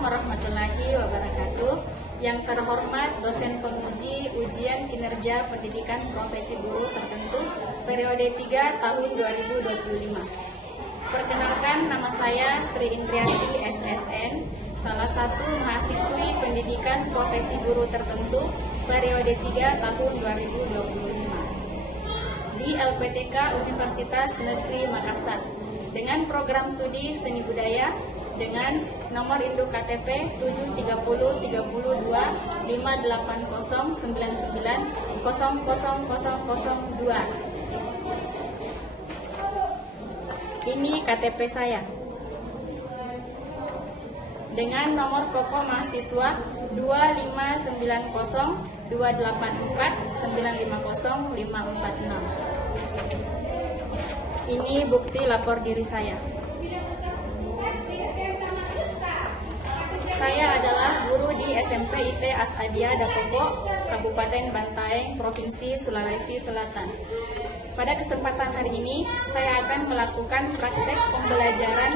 warahmatullahi wabarakatuh. Yang terhormat dosen penguji ujian kinerja pendidikan profesi guru tertentu periode 3 tahun 2025. Perkenalkan, nama saya Sri Indrianti SSN, salah satu mahasiswi pendidikan profesi guru tertentu periode 3 tahun 2025 di LPTK Universitas Negeri Makassar dengan program studi seni budaya dengan nomor induk KTP 7305809900002. Ini KTP saya. Dengan nomor pokok mahasiswa 25904284950 Ini bukti lapor diri saya. Saya adalah guru di SMP IT Asadia Dapoko, Kabupaten Bantaeng, Provinsi Sulawesi Selatan. Pada kesempatan hari ini, saya akan melakukan praktek pembelajaran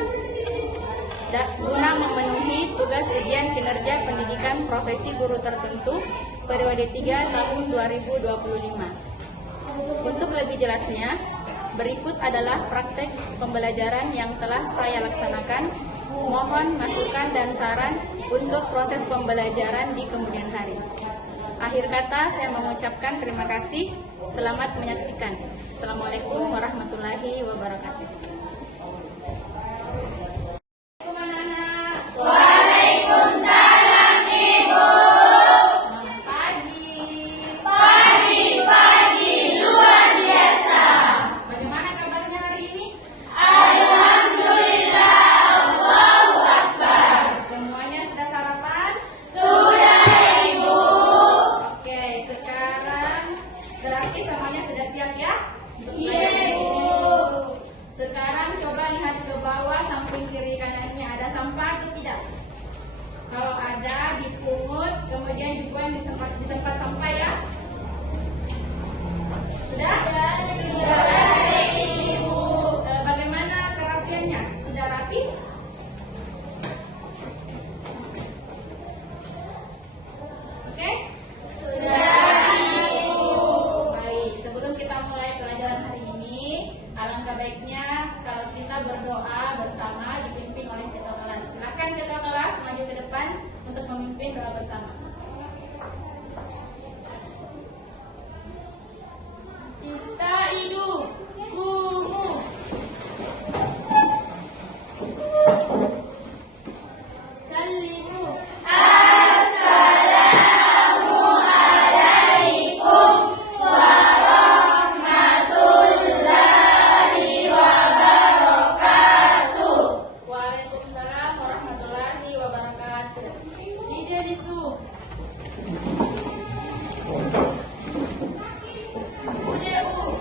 guna memenuhi tugas ujian kinerja pendidikan profesi guru tertentu periode 3 tahun 2025. Untuk lebih jelasnya, berikut adalah praktek pembelajaran yang telah saya laksanakan. Mohon masukan dan saran untuk proses pembelajaran di kemudian hari. Akhir kata, saya mengucapkan terima kasih. Selamat menyaksikan. Assalamualaikum warahmatullahi wabarakatuh. Waalaikumsalam, Ibu. Selamat pagi. Pagi-pagi luar biasa. Bagaimana kabarnya hari ini? Alhamdulillah, Allahu Akbar. Semuanya sudah sarapan? Sudah, Ibu. Oke, sekarang berarti semuanya sudah siap ya? Iya, Ibu. Sekarang coba lihat ke bawah samping kiri kanannya, ada sampah atau tidak? Kalau ada, dipungut, kemudian dibuang di tempat sampah ya. Sudah? Sudah, Ibu. Bagaimana kerapiannya? Sudah rapi? Oke? Sudah, Ibu. Baik, sebelum kita mulai pelajaran hari ini, alangkah baiknya kalau kita berdoa bersama dipimpin oleh ketua kelas. Silakan ketua kelas maju ke depan untuk memimpin doa bersama. Istaidu kumu. Salimu. Assalamualaikum warahmatullahi wabarakatuh. Waalaikumsalam warahmatullahi wabarakatuh. Tidak disu. Udeu.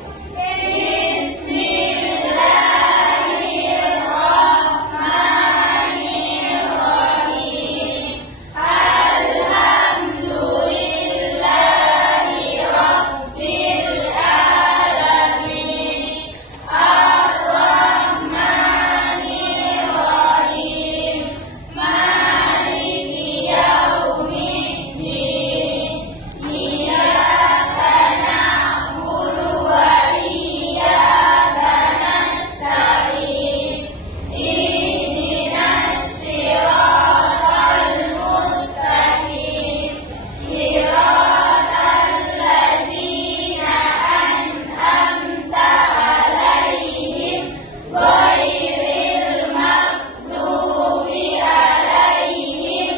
Bismillahirrahmanirrahim. Alhamdulillahirabbil alamin. Ar-Rahmanirrahim. Maliki yaumiddin. Iyyaka na'budu wa iyyaka nasta'in. Ihdinas siratal mustaqim. Siratal ladzina an'amta 'alaihim ghairil maghdubi 'alaihim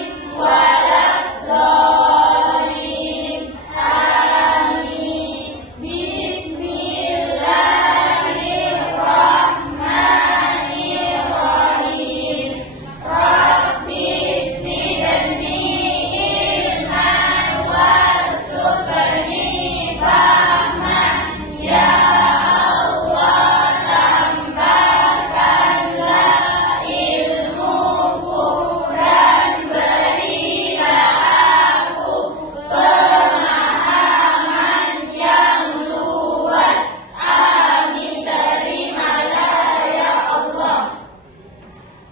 waladdallin. Amin. Bismillahirrahmanirrahim. Rabbi zidni ilman warzuqni fahman. Ya Allah, tambahkanlah ilmuku dan berilah aku pemahaman yang luas. Amin. Terimalah ya Allah.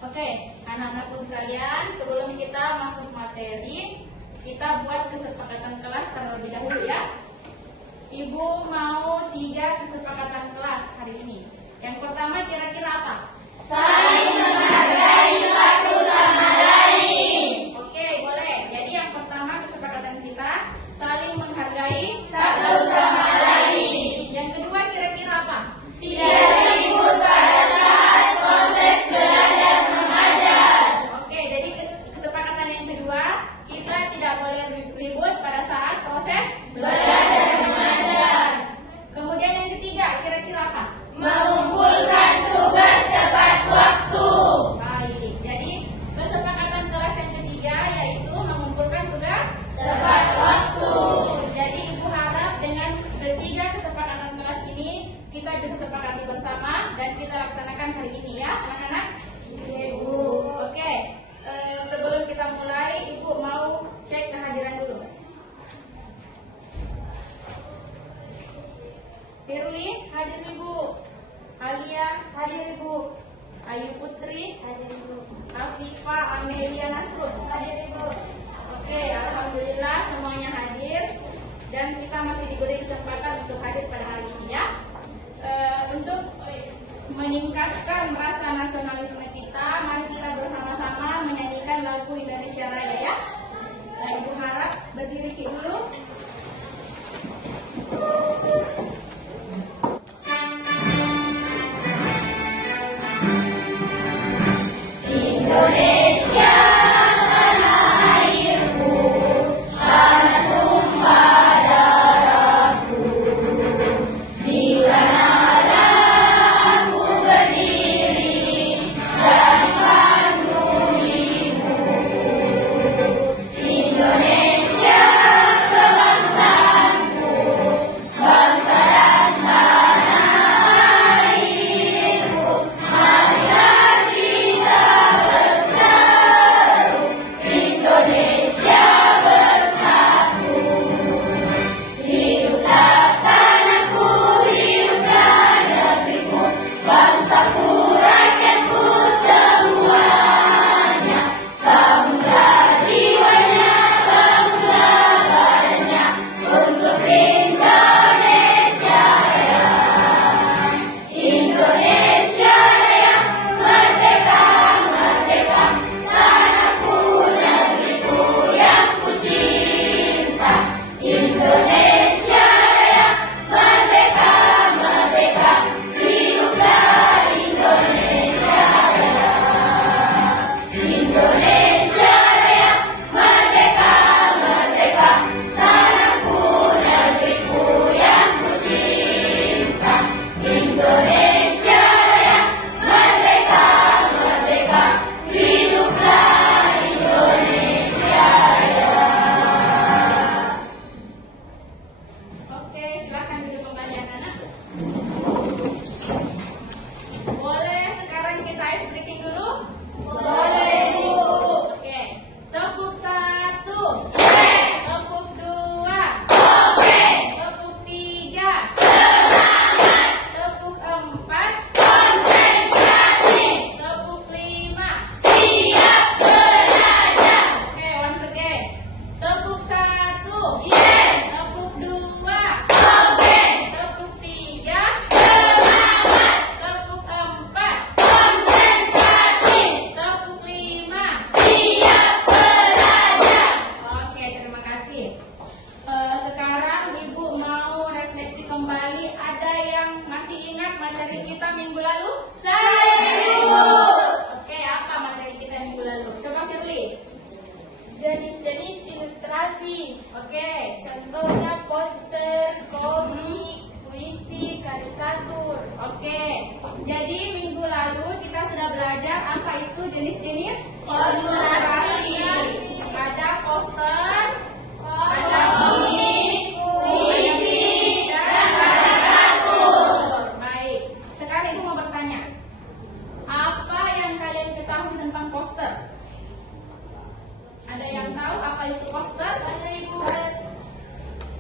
Oke, anak-anakku sekalian, sebelum kita kita masuk materi, kita buat kesepakatan kelas terlebih dahulu ya. Ibu mau 3 kesepakatan kelas hari ini. Yang pertama kira-kira apa? Saling menghargai satu sama lain. Oke, boleh. Jadi yang pertama kesepakatan kita saling menghargai Satu sama lain. Yang kedua kira-kira apa? Tidak ribut pada saat proses belajar mengajar. Oke, jadi kesepakatan yang kedua, kita tidak boleh ribut pada saat proses Belajar mengajar. Kemudian yang ketiga, kira-kira apa? Mengumpulkan tugas tepat waktu. Baik, jadi kesepakatan kelas yang ketiga yaitu mengumpulkan tugas Tepat waktu. Jadi Ibu harap dengan ketiga kesepakatan kelas ini kita bisa sepakati bersama dan kita laksanakan hari ini ya, anak-anak. Ibu. Oke, sebelum kita mulai, Ibu mau cek kehadiran dulu. Firly, hadir Ibu. Alia, hadir Ibu. Ayu Putri, hadir Ibu. Afifah Amelia Nasrun, hadir Ibu. Oke, alhamdulillah semuanya hadir dan kita masih diberi kesempatan untuk hadir pada hari ini ya. Untuk meningkatkan rasa nasionalisme kita, mari kita bersama-sama menyanyikan lagu Indonesia Raya ya. Ibu harap berdiri dulu. Indonesia tanah airku, tanah tumpah darahku. Di sanalah aku berdiri dan memenuhimu. Indonesia kebangsaanku, bangsa dan tanah airku. Marilah kita berseru, Indonesia bersatu. Hiduplah tanahku, hiduplah negeriku, bangsaku, rakyatku semuanya. Bangunlah jiwanya, bangunlah badannya untuk Indonesia Raya. Indonesia Raya, merdeka, merdeka, tanahku, negeriku yang ku cinta. Indonesia Raya, merdeka, merdeka, hiduplah Indonesia Raya. Indonesia Raya, merdeka, merdeka, tanahku, negeriku yang ku cinta. Indonesia Raya, merdeka, merdeka, hiduplah Indonesia Raya. Oke, silakan duduk kembali anak-anak. Boleh sekarang kita ice breaking dulu? Boleh, Bu. Oke, tepuk 1. Yes. Tepuk 2. Oke. Tepuk 3. Semangat. Tepuk 4. Konsentrasi. Tepuk 5. Siap belajar. Oke, once again. Tepuk 1. Yes. Tepuk 2. Oke. Tepuk 3. Semangat. Tepuk 4. Konsentrasi. Tepuk 5. Siap belajar. Oke, terima kasih. Sekarang Ibu mau refleksi kembali. Ada yang masih ingat materi kita minggu lalu? Saya, Ibu. Oke, apa materi kita minggu lalu? Coba Firly. Jenis-jenis ilustrasi. Oke, contohnya poster, komik, puisi, karikatur. Oke, jadi minggu lalu kita sudah belajar apa itu jenis-jenis ilustrasi. Ada poster, ada komik, puisi, dan karikatur. Baik, sekarang Ibu mau bertanya, apa yang kalian ketahui tentang poster? Ada yang tahu apa itu poster? Ada Ibu.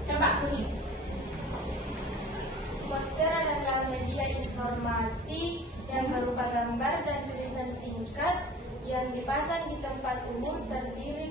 Coba kuning. Poster adalah media informasi yang berupa gambar dan tulisan singkat yang dipasang di tempat umum terdiri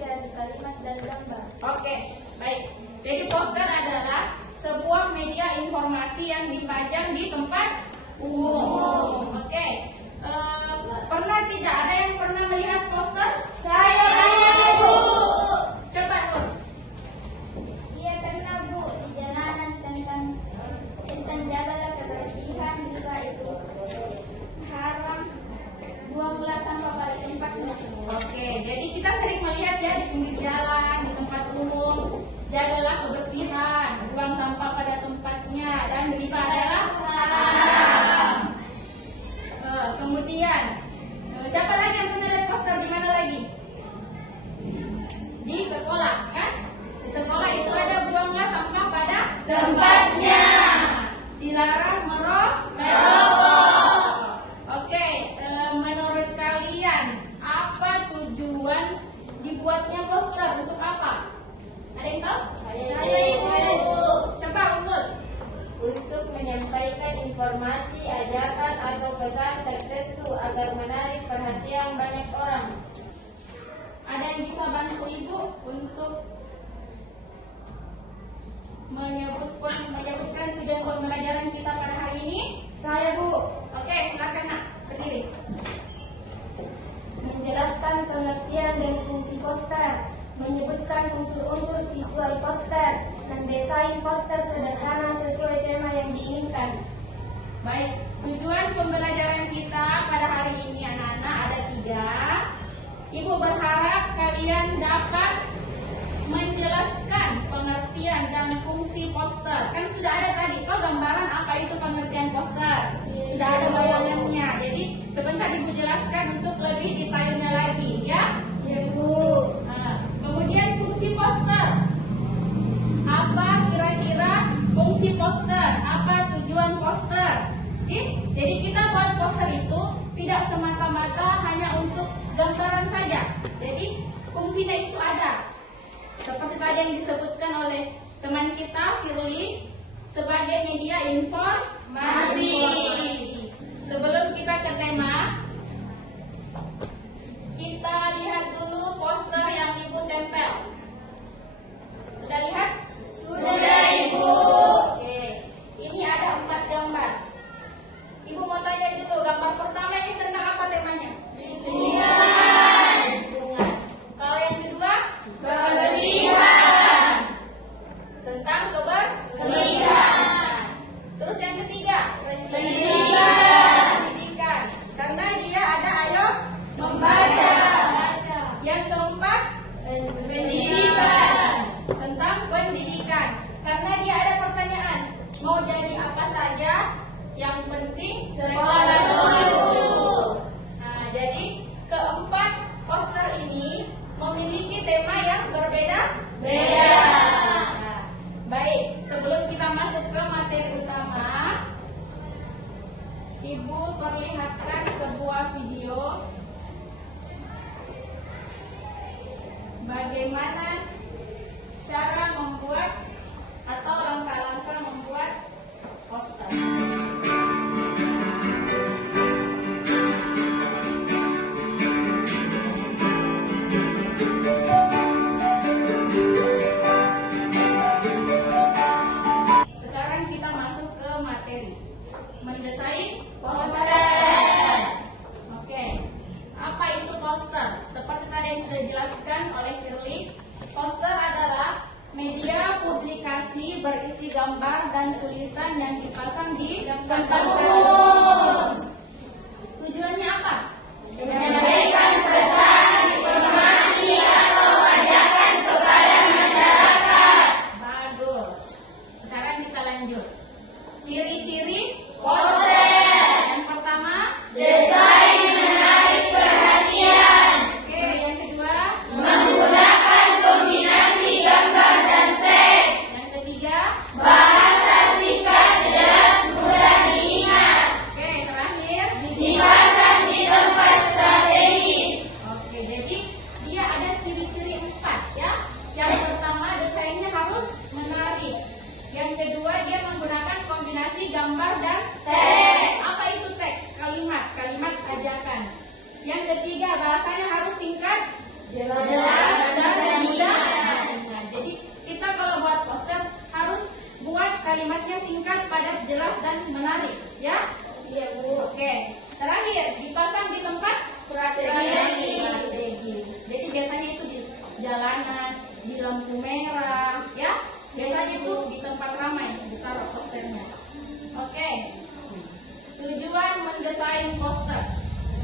informasi, ajakan, atau pesan tertentu agar menarik perhatian banyak orang. Ada yang bisa bantu Ibu untuk menyebutkan tujuan pembelajaran kita pada hari ini? Saya, Bu, Oke, silakan Nak, berdiri. menjelaskan pengertian dan fungsi poster, menyebutkan unsur-unsur visual poster, mendesain poster sederhana sesuai tema yang diinginkan. Baik, tujuan pembelajaran kita pada hari ini anak-anak ada 3. Ibu berharap kalian dapat menjelaskan pengertian dan fungsi poster. Kan sudah ada tadi, gambaran apa itu pengertian poster. Sudah ada bayangannya. Jadi sebentar Ibu jelaskan untuk lebih detailnya lagi, ya. Ya, Bu. Nah, kemudian fungsi poster. Apa kira-kira fungsi poster? Apa tujuan poster? Oke? Jadi kita buat poster itu tidak semata-mata hanya untuk gambaran saja. Jadi fungsinya itu ada. Seperti tadi yang disebutkan oleh teman kita Firly, sebagai media informasi. Sebelum kita ke tema, kita lihat dulu poster yang Ibu tempel. Sudah lihat? Sudah, Ibu. Oke, ini ada 4 gambar. Ibu mau tanya dulu, gambar pertama ini tentang apa temanya? Lingkungan. Lingkungan. Kalau yang kedua? Kebersihan. Tentang kebersihan. Terus yang ketiga? Pendidikan. Pendidikan. Karena dia ada ayo membaca. Yang keempat? Pendidikan. Tentang pendidikan. Karena dia ada pertanyaan, mau jadi apa saja, yang penting Sekolah dulu. Nah, jadi keempat poster ini memiliki tema yang berbeda-beda. Nah, baik, sebelum kita masuk ke materi utama, Ibu perlihatkan sebuah video bagaimana cara membuat atau langkah-langkah membuat poster. Sekarang kita masuk ke materi. Mendesain poster. Oke. Apa itu poster? Seperti tadi yang sudah dijelaskan oleh Firly, poster adalah media publikasi berisi gambar dan tulisan yang dipasang di tempat umum. Tujuannya apa? Menyampaikan pesan, informasi, atau ajakan kepada masyarakat. Bagus. Sekarang kita lanjut. Ciri-ciri Poster. yang pertama. Desain menarik perhatian. Oke, yang kedua. Menggunakan kombinasi gambar dan teks. Yang ketiga. Bahasa singkat, jelas, mudah diingat. Oke, terakhir. Dipasang di tempat strategis. Oke, jadi dia ada ciri-ciri 4 ya. Yang pertama, desainnya harus menarik. Yang kedua, dia menggunakan kombinasi gambar dan Teks. Apa itu teks? Kalimat ajakan. Yang ketiga, bahasanya harus singkat, Jelas dan dan mudah. diingat. Nah, jadi kita kalau buat poster harus buat kalimatnya singkat, padat, jelas dan menarik, ya? Iya, Bu. Oke. Terakhir, dipasang di tempat Strategis. strategis. Jadi biasanya itu di jalanan, di lampu merah, ya. Biasanya itu di tempat ramai ditaruh posternya. Oke. Tujuan mendesain poster.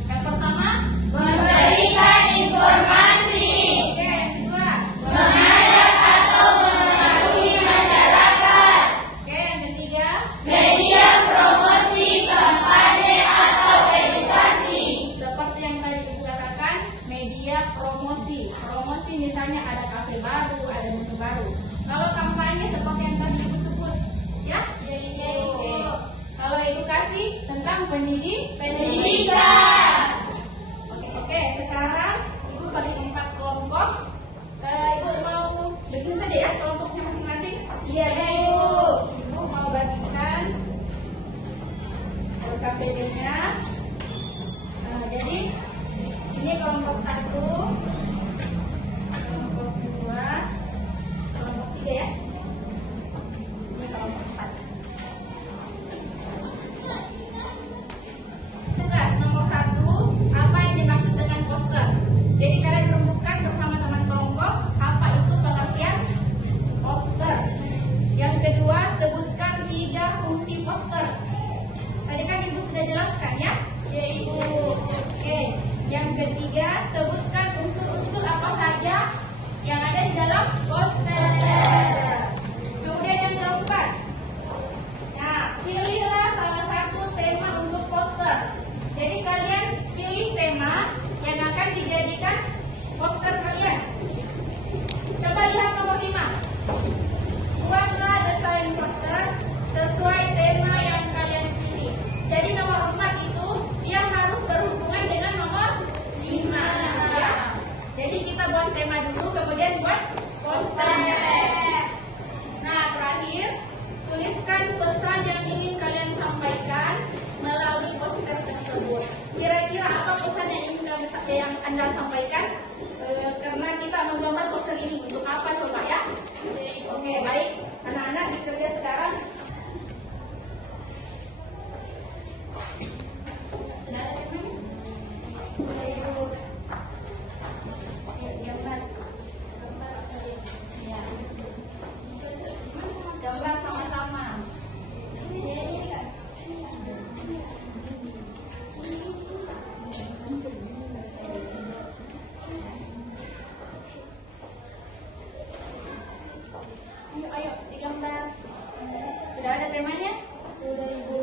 Yang pertama, Memberikan informasi. oke. Yang kedua, Mengajak atau mengaruhi masyarakat. oke. Yang ketiga, Media promosi, kampanye, atau edukasi. seperti yang tadi Ibu katakan, media promosi. Promosi misalnya ada kafe baru, ada menu baru. Kalau kampanye seperti yang tadi Ibu sebut, ya? Oke. Kalau edukasi tentang pendidikan. Oke. Sekarang Ibu bagi 4 kelompok. Ibu mau bikin saja ya kelompoknya masing-masing. Iya, Bu. Ibu mau bagikan buat tema dulu, kemudian buat poster. Nah, terakhir, tuliskan pesan yang ingin kalian sampaikan melalui poster tersebut. Kira-kira apa pesan yang ingin Anda sampaikan? Karena kita menggambar poster ini untuk apa coba ya? Oke, baik. Anak-anak bekerja sekarang. Sudah ada temanya? Sudah ibu. Gambar. Ya. Gambar sama-sama. Ayo digambar. Sudah ada temanya? Sudah ibu.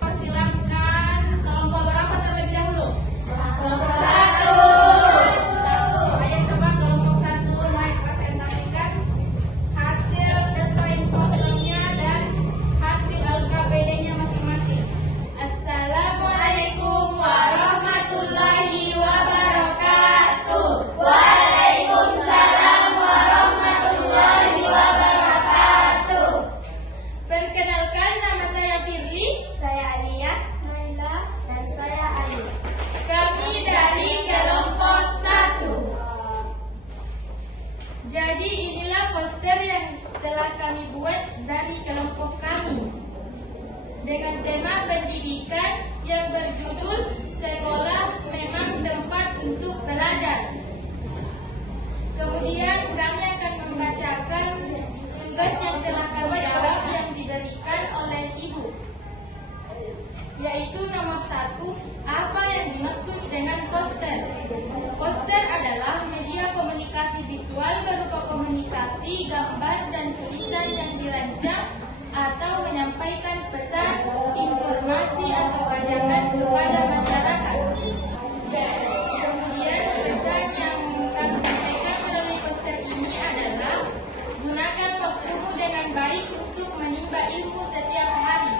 Persilakan kelompok berapa terlebih dahulu? Kelompok 1. Ayo coba kelompok 1 naik presentasikan hasil desain posternya dan hasil LKPD-nya masing-masing. Assalamualaikum warahmatullahi wabarakatuh. Waalaikumsalam warahmatullahi wabarakatuh. Perkenalkan, nama saya Firly. Saya Alia, Naila, dan saya Ali. Kami dari kelompok 1. Jadi inilah poster yang telah kami buat dari kelompok kami dengan tema pendidikan yang berjudul Sekolah Memang Tempat Untuk Belajar. Kemudian kami akan membacakan tugas yang telah kami jawab yang diberikan oleh ibu, yaitu nomor 1, apa yang dimaksud dengan poster? Poster adalah media komunikasi visual berupa komunikasi, gambar, dan tulisan yang dirancang atau menyampaikan pesan, informasi, atau ajakan kepada masyarakat. Kemudian pesan yang kami sampaikan melalui poster ini adalah gunakan waktumu dengan baik untuk menimba ilmu setiap hari.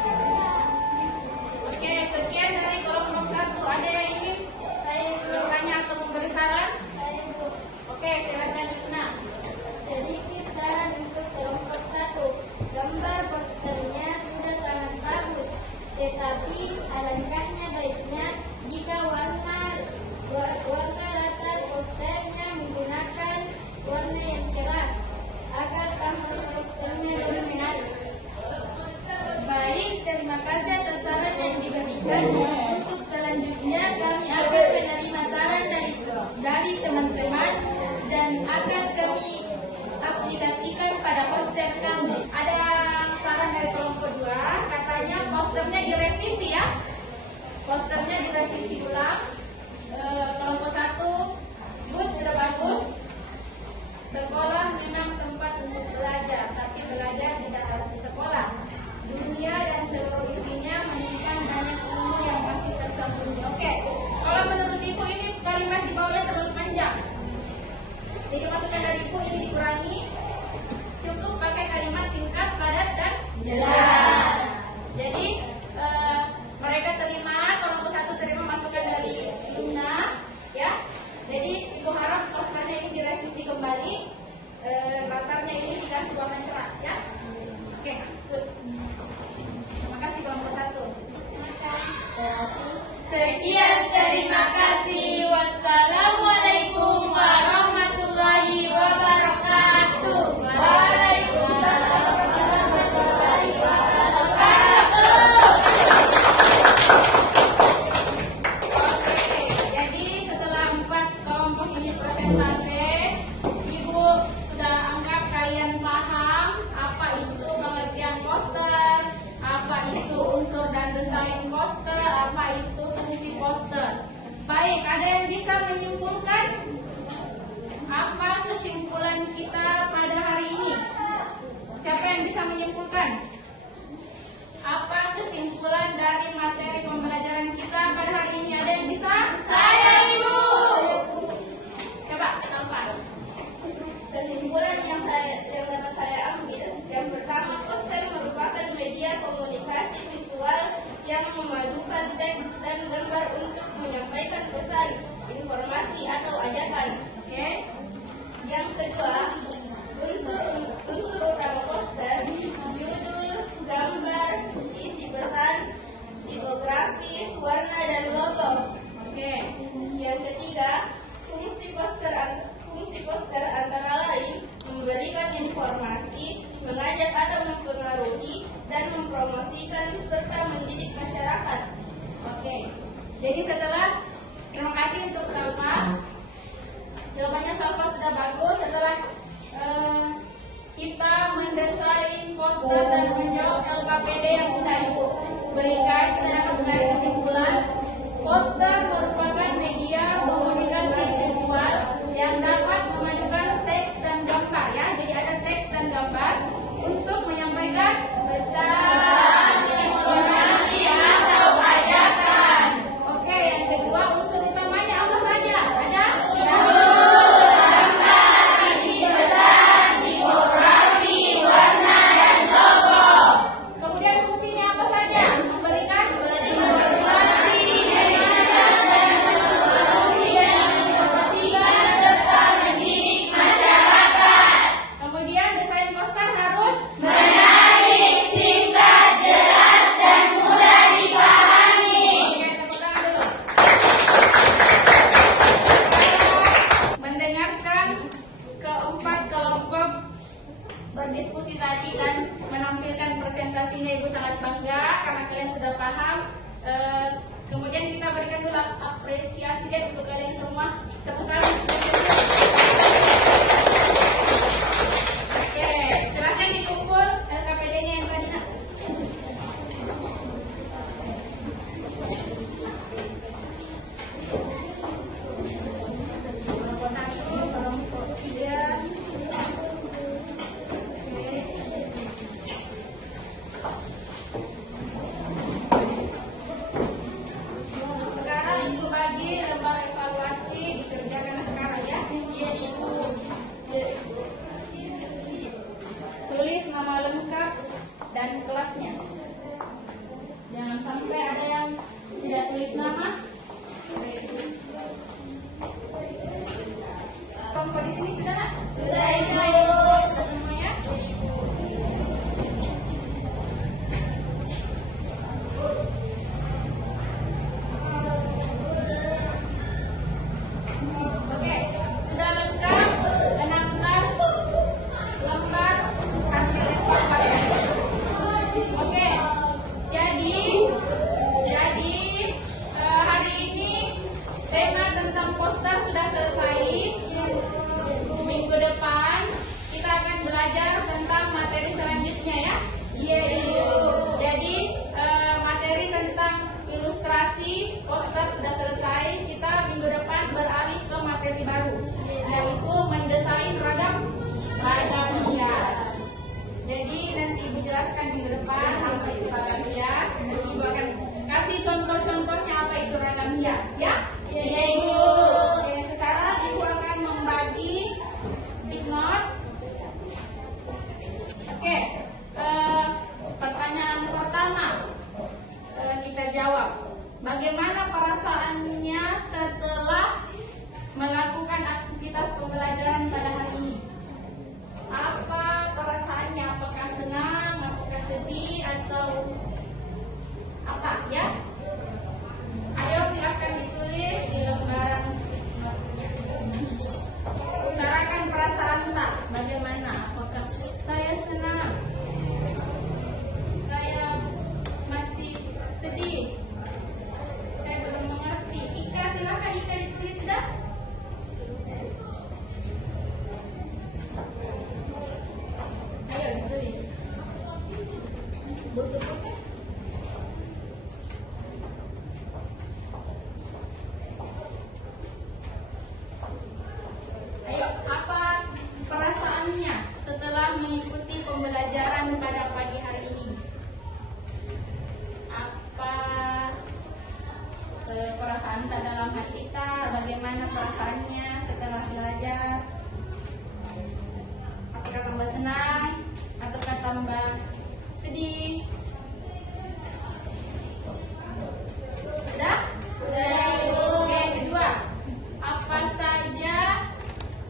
Oke, sekian dari kelompok 1. Ada yang ingin bertanya atau memberi saran? Oke, silakan Lina. Sedikit saran untuk kelompok 1. Gambar posternya sudah sangat bagus, tetapi alangkahnya baiknya jika warna latar posternya menggunakan warna yang cerah agar tampak posternya lebih menarik. Baik, terima kasih atas saran yang diberikan. Untuk selanjutnya kami akan menerima saran dari teman-teman dan akan kami aplikasikan pada poster kami. Ada saran dari kelompok 2, katanya posternya direvisi ya. Posternya direvisi ulang. Kelompok 1, good, sudah bagus. Sekolah memang tempat untuk belajar, tapi belajar tidak harus di sekolah. Dunia dan seluruh isinya menyimpan banyak ilmu yang masih tersembunyi. Oke, kalau menurut ibu ini kalimat di bawahnya terlalu panjang. Jadi masukan dari ibu ini dikurangi. Cukup pakai kalimat singkat, padat, dan jelas. Jadi mereka terima, kelompok 1 terima masukan dari Luna, ya. Jadi ibu harap posternya ini direvisi kembali, latarnya ini dikasih warna cerah, ya. Oke, good. Terima kasih kelompok 1. Sekian, terima kasih. Wassalamualaikum warahmatullahi wabarakatuh. Waalaikumsalam warahmatullahi wabarakatuh. Oke, jadi setelah 4 kelompok ini presentasi, ibu sudah anggap kalian paham apa itu pengertian poster, apa itu unsur dan desain poster, apa itu fungsi poster. Baik, ada yang bisa menyimpulkan apa kesimpulan kita pada hari ini? Siapa yang bisa menyimpulkan? Apa kesimpulan dari materi pembelajaran kita pada hari ini? Ada yang bisa? Saya Ibu. Coba, tampak. Kesimpulan yang dapat saya ambil, yang pertama, poster merupakan media komunikasi visual yang memadukan teks Oke. Yang ketiga, fungsi poster antara lain memberikan informasi, mengajak atau mempengaruhi, dan mempromosikan serta mendidik masyarakat. Oke. Jadi setelah terima kasih untuk Salva. Jawabannya Salva sudah bagus. Setelah kita mendesain poster dan menjawab LKPD yang sudah Ibu berikan, kita akan menarik kesimpulan. Poster merupakan media komunikasi visual yang dapat memadukan teks dan gambar, ya. Jadi ada teks dan gambar untuk menyampaikan pesan, informasi atau ajakan. Oke, yang kedua, unsur utamanya apa saja? Ada? Kemudian fungsinya apa saja? Memberikan kemudian desain poster harus Menarik, singkat, jelas, dan mudah dipahami. Oke, tepuk tangan dulu. Mendengarkan keempat kelompok berdiskusi tadi dan menampilkan presentasinya, Ibu sangat bangga karena kalian sudah paham. Kemudian kita berikan dulu apresiasi deh untuk kalian semua. Tepuk tangan. Oke, silakan dikumpul LKPD-nya yang tadi. Kelompok 1, kelompok 3. Sekarang Ibu bagi lembar evaluasi dikerjakan sekarang, ya. Iya, Ibu. Tulis nama lengkap dan kelasnya. Jangan sampai ada yang tidak tulis nama. Kelompok di sini sudah? Sudah, Ibu. Sudah semua, ya? Oke, sudah lengkap 16 lembar hasil evaluasi. Oke, jadi hari ini tema tentang poster sudah selesai. Minggu depan kita akan belajar tentang materi selanjutnya, ya. Iya, Ibu. Jadi materi tentang ilustrasi poster sudah selesai. Kita minggu depan beralih ke materi baru, yaitu mendesain ragam hias. Jadi nanti Ibu jelaskan minggu depan apa itu ragam hias. Nanti Ibu akan kasih contoh-contohnya apa itu ragam hias, ya. Iya, Ibu. Oke, sekarang Ibu akan membagi stick note. Oke, pertanyaan pertama kita jawab. Bagaimana perasaannya setelah melakukan aktivitas pembelajaran pada hari ini? Apa perasaannya? Apakah senang, apakah sedih, atau apa, ya? Ayo silakan ditulis di lembaran stick note-nya. Utarakan perasaan tak, bagaimana? Apakah saya senang? Saya masih sedih? Saya belum mengerti. Ika, silakan Ika ditulis sudah. Ayo ditulis. Butuh buku. Ayo, apa perasaannya setelah mengikuti pembelajaran pada pagi hari ini? Apa perasaan tak dalam hati kita? Bagaimana perasaannya setelah belajar? Apakah tambah senang ataukah tambah sedih? Sudah? Sudah, Ibu. Oke, kedua, apa saja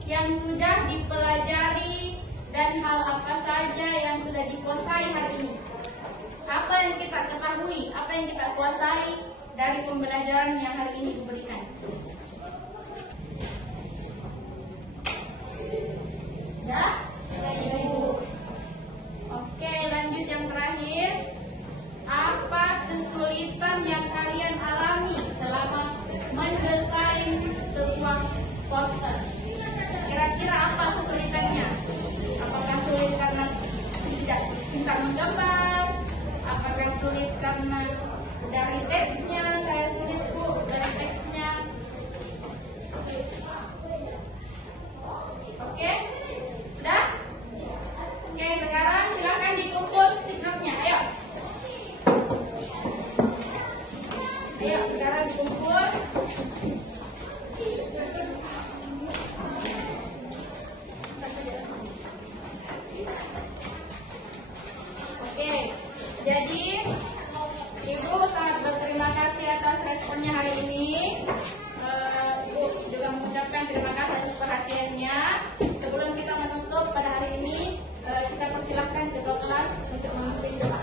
yang sudah dipelajari dan hal apa saja yang sudah dikuasai hari ini? Apa yang kita ketahui, apa yang kita kuasai dari pembelajaran pembelajaran yang hari ini Ibu berikan. Ya? Ibu. Oke, lanjut yang terakhir. Apa kesulitan yang kalian alami selama mendesain sebuah poster? Kira-kira apa kesulitannya? Apakah sulit karena tidak cinta menggambar? Apakah sulit karena dari teksnya? Saya sulit Bu dari teksnya. Oke? Sudah? Oke, sekarang silakan dikumpul stick note-nya. Ayo. Ayo, sekarang dikumpul. Oke, jadi Ibu sangat berterima kasih atas responnya hari ini. Ibu juga mengucapkan terima kasih atas perhatiannya. Sebelum kita menutup pada hari ini, kita persilahkan ketua kelas untuk memimpin doa.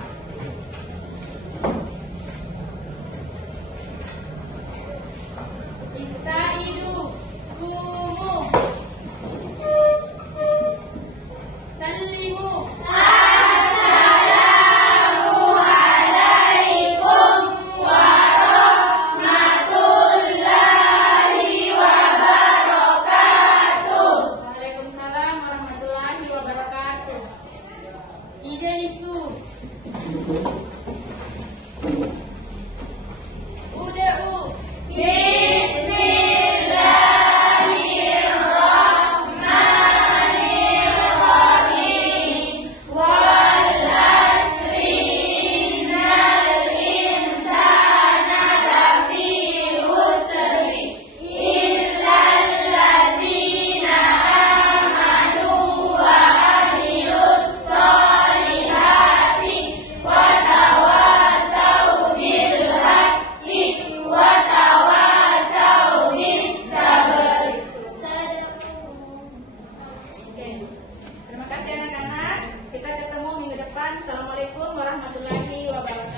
Istaidu kumu sallimu Waalaikumsalam warahmatullahi wabarakatuh. Ideisu Uda'u Oke. Terima kasih anak-anak. Kita ketemu minggu depan. Assalamualaikum warahmatullahi wabarakatuh.